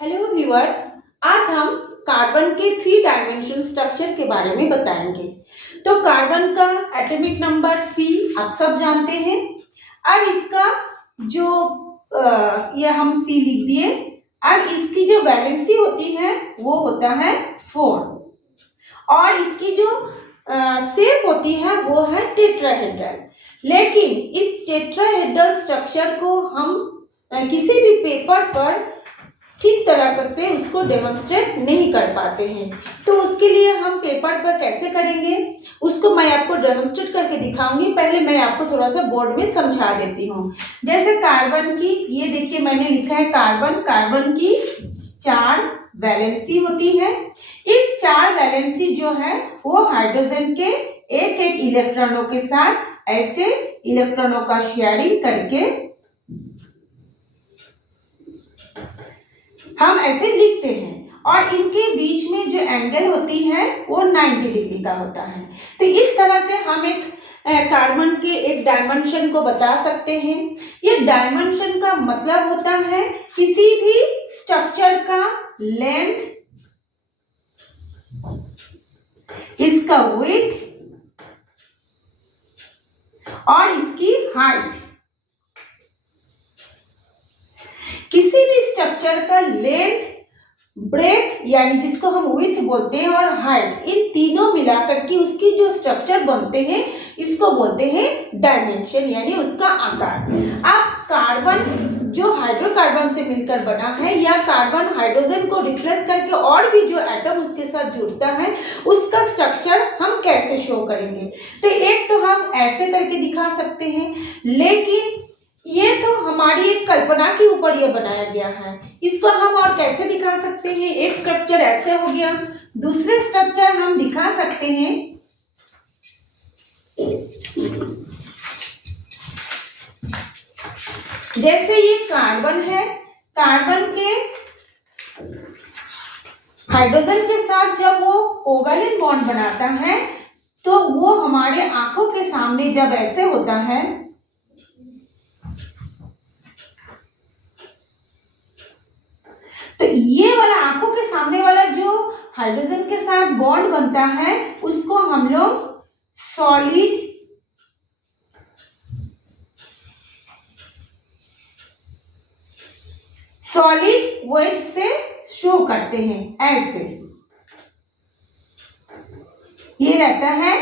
Hello viewers, आज हम carbon के 3 डायमेंशनल स्ट्रक्चर के बारे में बताएंगे। तो कार्बन का एटॉमिक नंबर C आप सब जानते हैं। अब इसका जो ये हम C लिख दिए। अब इसकी जो वैलेंसी होती है वो होता है 4 और इसकी जो शेप होती है वो है टेट्राहेड्रल। लेकिन इस टेट्राहेड्रल स्ट्रक्चर को हम किसी भी पेपर पर ठीक तरह से उसको डेमोन्स्ट्रेट नहीं कर पाते हैं। तो उसके लिए हम पेपर पर कैसे करेंगे उसको मैं आपको डेमोन्स्ट्रेट करके दिखाऊंगी। पहले मैं आपको थोड़ा सा बोर्ड में समझा देती हूँ। जैसे कार्बन की, ये देखिए मैंने लिखा है कार्बन की 4 वैलेंसी होती है। इस 4 वैलेंसी जो है वो हाइड्रोजन के एक एक इलेक्ट्रॉनों के साथ ऐसे इलेक्ट्रॉनों का शेयरिंग करके हम ऐसे लिखते हैं और इनके बीच में जो एंगल होती है वो 90 डिग्री का होता है। तो इस तरह से हम एक कार्बन के एक डायमेंशन को बता सकते हैं। ये डायमेंशन का मतलब होता है किसी भी स्ट्रक्चर का लेंथ, इसका विड्थ और इसकी हाइट। किसी भी स्ट्रक्चर का लेंथ, ब्रेथ यानी जिसको हम विड्थ बोलते हैं और हाइट, इन तीनों मिलाकर के उसकी जो स्ट्रक्चर बनते हैं इसको बोलते हैं डायमेंशन यानी उसका आकार। अब कार्बन जो हाइड्रोकार्बन से मिलकर बना है या कार्बन हाइड्रोजन को रिप्लेस करके और भी जो एटम उसके साथ जुड़ता है उसका स्ट्रक्चर हम कैसे शो करेंगे। तो एक तो हम ऐसे करके दिखा सकते हैं, लेकिन ये तो हमारी एक कल्पना के ऊपर ये बनाया गया है। इसको हम और कैसे दिखा सकते हैं। एक स्ट्रक्चर ऐसे हो गया, दूसरे स्ट्रक्चर हम दिखा सकते हैं जैसे ये कार्बन है, कार्बन के हाइड्रोजन के साथ जब वो कोवैलेंट बॉन्ड बनाता है तो वो हमारे आंखों के सामने जब ऐसे होता है तो ये वाला आंखों के सामने वाला जो हाइड्रोजन के साथ बॉन्ड बनता है उसको हम लोग सॉलिड वेट से शो करते हैं। ऐसे ये रहता है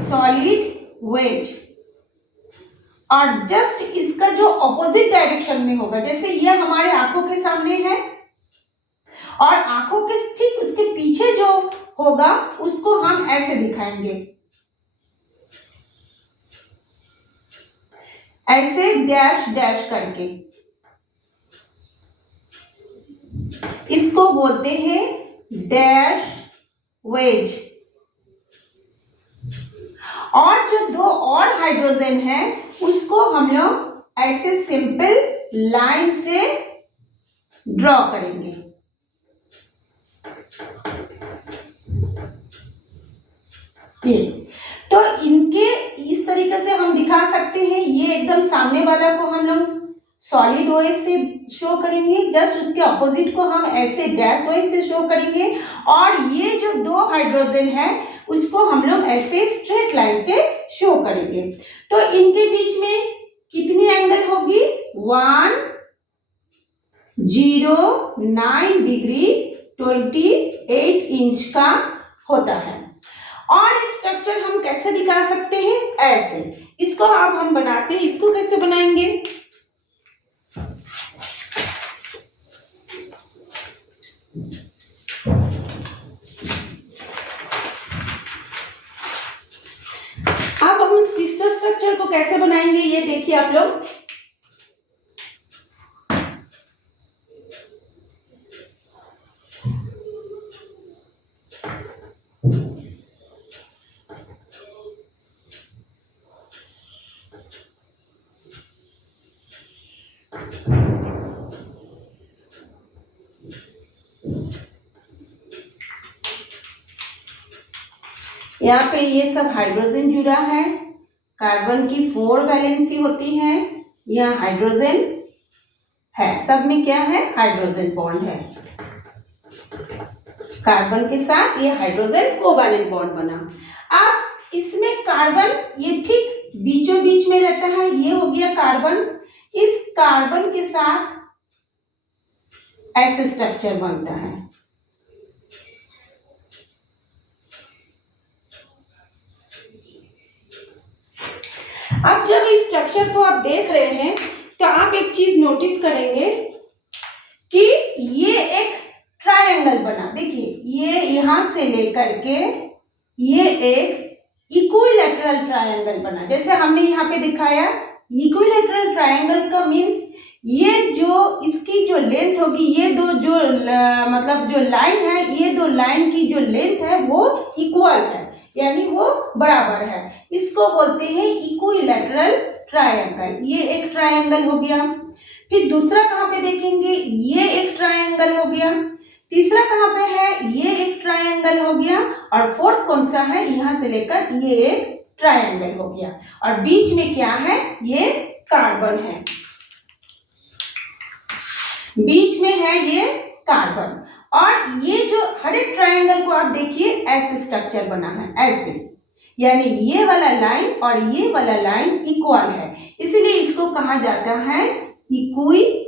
सॉलिड वेज और जस्ट इसका जो ऑपोजिट डायरेक्शन में होगा, जैसे ये हमारे आंखों के सामने है और आंखों के ठीक उसके पीछे जो होगा उसको हम ऐसे दिखाएंगे, ऐसे डैश डैश करके। इसको बोलते हैं डैश वेज। और जो 2 और हाइड्रोजन है उसको हम लोग ऐसे सिंपल लाइन से ड्रॉ करेंगे। तो इनके इस तरीके से हम दिखा सकते हैं। ये एकदम सामने वाला को हम लोग सॉलिड वेज से शो करेंगे, जस्ट उसके ऑपोजिट को हम ऐसे डैश वेज से शो करेंगे और ये जो 2 हाइड्रोजन है उसको हम लोग ऐसे स्ट्रेट लाइन से शो करेंगे। तो इनके बीच में कितनी एंगल होगी 109 डिग्री 28 इंच का होता है। और एक स्ट्रक्चर हम कैसे दिखा सकते हैं, ऐसे। इसको अब हम बनाते हैं। इसको कैसे बनाएंगे, अब हम इस तीसरे स्ट्रक्चर को कैसे बनाएंगे ये देखिए आप लोग। यहाँ पे ये सब हाइड्रोजन जुड़ा है, कार्बन की 4 वैलेंसी होती है, यहाँ हाइड्रोजन है, सब में क्या है हाइड्रोजन बॉन्ड है। कार्बन के साथ ये हाइड्रोजन कोवैलेंट बॉन्ड बना। अब इसमें कार्बन ये ठीक बीचों बीच में रहता है, ये हो गया कार्बन। इस कार्बन के साथ ऐसे स्ट्रक्चर बनता है। अब जब इस स्ट्रक्चर को आप देख रहे हैं तो आप एक चीज नोटिस करेंगे कि ये एक ट्रायंगल बना। देखिए ये यहां से लेकर के ये एक इक्विलैटरल ट्रायंगल बना, जैसे हमने यहाँ पे दिखाया। इक्विलैटरल ट्रायंगल का मीन्स ये जो इसकी जो लेंथ होगी, ये दो जो मतलब जो लाइन है, ये दो लाइन की जो लेंथ है वो इक्वल है, यानी वो बराबर है। इसको बोलते हैं इक्विलैटरल ट्रायंगल। ये एक ट्रायंगल हो गया। फिर दूसरा कहाँ पे देखेंगे, ये एक ट्रायंगल हो गया। तीसरा कहाँ पे है, ये एक ट्रायंगल हो गया। और फोर्थ कौन सा है, यहाँ से लेकर ये एक ट्रायंगल हो गया। और बीच में क्या है, ये कार्बन है, बीच में है ये कार्बन। और ये जो हर एक ट्रायंगल को आप देखिए ऐसे स्ट्रक्चर बना है, ऐसे, यानी ये वाला लाइन और ये वाला लाइन इक्वल है, इसलिए इसको कहा जाता है इक्विलैटरल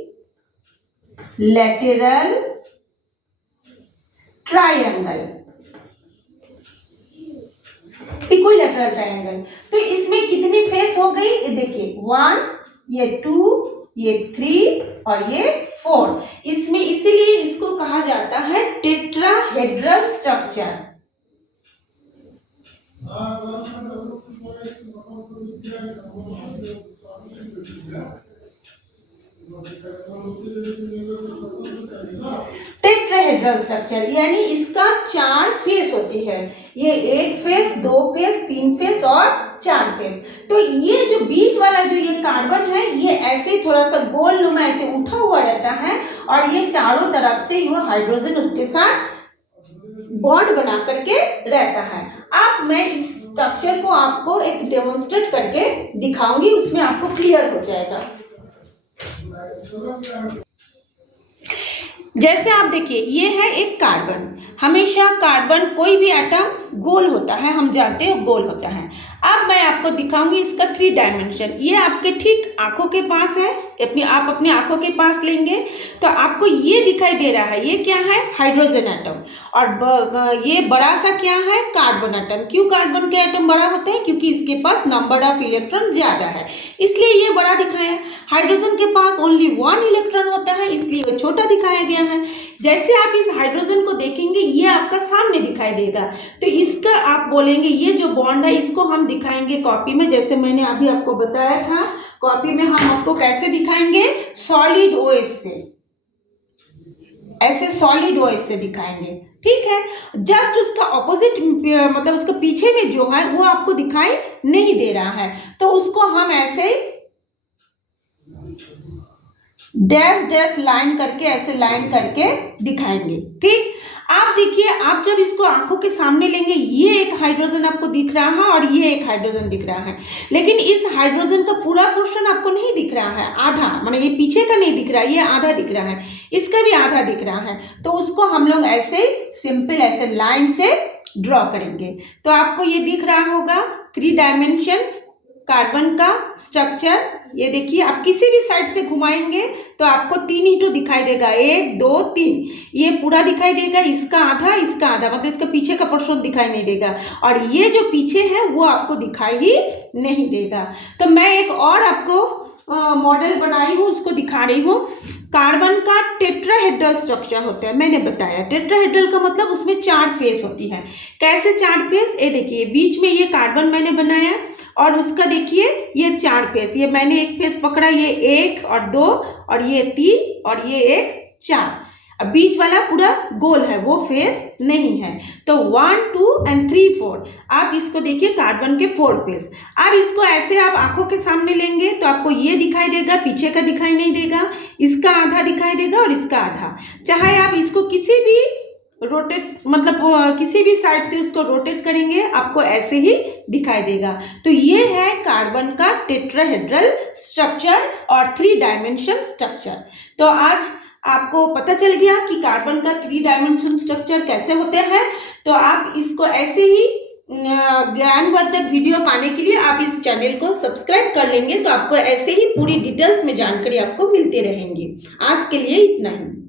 ट्रायंगल। Equilateral triangle. तो इसमें कितनी फेस हो गई, ये देखिए 1, ये 2, ये 3 और ये 4। इसमें इसीलिए इसको कहा जाता है टेट्राहेड्रल स्ट्रक्चर। टेट्राहेड्रल स्ट्रक्चर यानी इसका 4 फेस होती है। ये 1 फेस, 2 फेस, 3 फेस और 4 फेस। तो ये जो बीच वाला जो ये कार्बन है, ये ऐसे थोड़ा सा गोल नुमा ऐसे उठा हुआ रहता है और ये चारों तरफ से ये हाइड्रोजन उसके साथ बॉन्ड बना करके रहता है। अब मैं इस स्ट्रक्चर को आपको एक डेमोन्स्ट्रेट करके दिखाऊंगी, उसमें आपको क्लियर हो जाएगा। जैसे आप देखिए ये है एक कार्बन। हमेशा कार्बन कोई भी एटम गोल होता है, हम जानते हैं गोल होता है। अब मैं आपको दिखाऊंगी इसका 3 डायमेंशन। ये आपके ठीक आंखों के पास है, आप अपनी आंखों के पास लेंगे तो आपको ये दिखाई दे रहा है, ये क्या है, हाइड्रोजन एटम। और ये बड़ा सा क्या है, कार्बन एटम। क्यों कार्बन के एटम बड़ा होते हैं, क्योंकि इसके पास नंबर ऑफ इलेक्ट्रॉन ज्यादा है, इसलिए ये बड़ा दिखाया। हाइड्रोजन के पास ओनली 1 इलेक्ट्रॉन होता है, इसलिए वो छोटा दिखाया गया है। जैसे आप इस हाइड्रोजन को देखेंगे ये आपका सामने दिखाई देगा, तो इसका आप बोलेंगे ये जो बॉन्ड है इसको हम दिखाएंगे कॉपी में, जैसे मैंने अभी आपको बताया था। कॉपी में हम आपको कैसे दिखाएंगे, सॉलिड OH से, ऐसे सॉलिड OH से दिखाएंगे, ठीक है। जस्ट उसका ऑपोजिट मतलब उसका पीछे में जो है वो आपको दिखाई नहीं दे रहा है, तो उसको हम ऐसे डैश डैश लाइन करके, ऐसे लाइन करके दिखाएंगे, ठीक। आप देखिए, आप जब इसको आंखों के सामने लेंगे, ये एक हाइड्रोजन आपको दिख रहा है और ये एक हाइड्रोजन दिख रहा है, लेकिन इस हाइड्रोजन का पूरा पोर्शन आपको नहीं दिख रहा है, आधा, मतलब ये पीछे का नहीं दिख रहा है, ये आधा दिख रहा है, इसका भी आधा दिख रहा है। तो उसको हम लोग ऐसे सिंपल ऐसे लाइन से ड्रॉ करेंगे। तो आपको ये दिख रहा होगा 3 डायमेंशन कार्बन का स्ट्रक्चर। ये देखिए, आप किसी भी साइड से घुमाएंगे तो आपको 3 ईंटों दिखाई देगा, 1 2 3, ये पूरा दिखाई देगा, इसका आधा, इसका आधा, मतलब इसका पीछे का पोर्शन दिखाई नहीं देगा, और ये जो पीछे है वो आपको दिखाई ही नहीं देगा। तो मैं एक और आपको मॉडल बनाई हूँ, उसको दिखा रही हूँ। कार्बन का टेट्राहेड्रल स्ट्रक्चर होता है, मैंने बताया। टेट्राहेड्रल का मतलब उसमें 4 फेस होती है। कैसे 4 फेस, ये देखिए बीच में ये कार्बन मैंने बनाया और उसका देखिए ये 4 फेस, ये मैंने एक फेस पकड़ा, ये 1 और 2 और ये 3 और ये एक 4। अब बीच वाला पूरा गोल है, वो फेस नहीं है। तो 1 2 and 3 4, आप इसको देखिए कार्बन के 4 फेस। अब इसको ऐसे आप आंखों के सामने लेंगे तो आपको ये दिखाई देगा, पीछे का दिखाई नहीं देगा, इसका आधा दिखाई देगा और इसका आधा। चाहे आप इसको किसी भी रोटेट, मतलब किसी भी साइड से उसको रोटेट करेंगे, आपको ऐसे ही दिखाई देगा। तो ये है कार्बन का टेट्राहेड्रल स्ट्रक्चर और 3 डायमेंशन स्ट्रक्चर। तो आज आपको पता चल गया कि कार्बन का 3 डायमेंशन स्ट्रक्चर कैसे होते हैं। तो आप इसको ऐसे ही ज्ञानवर्धक वीडियो पाने के लिए आप इस चैनल को सब्सक्राइब कर लेंगे, तो आपको ऐसे ही पूरी डिटेल्स में जानकारी आपको मिलती रहेंगी। आज के लिए इतना ही।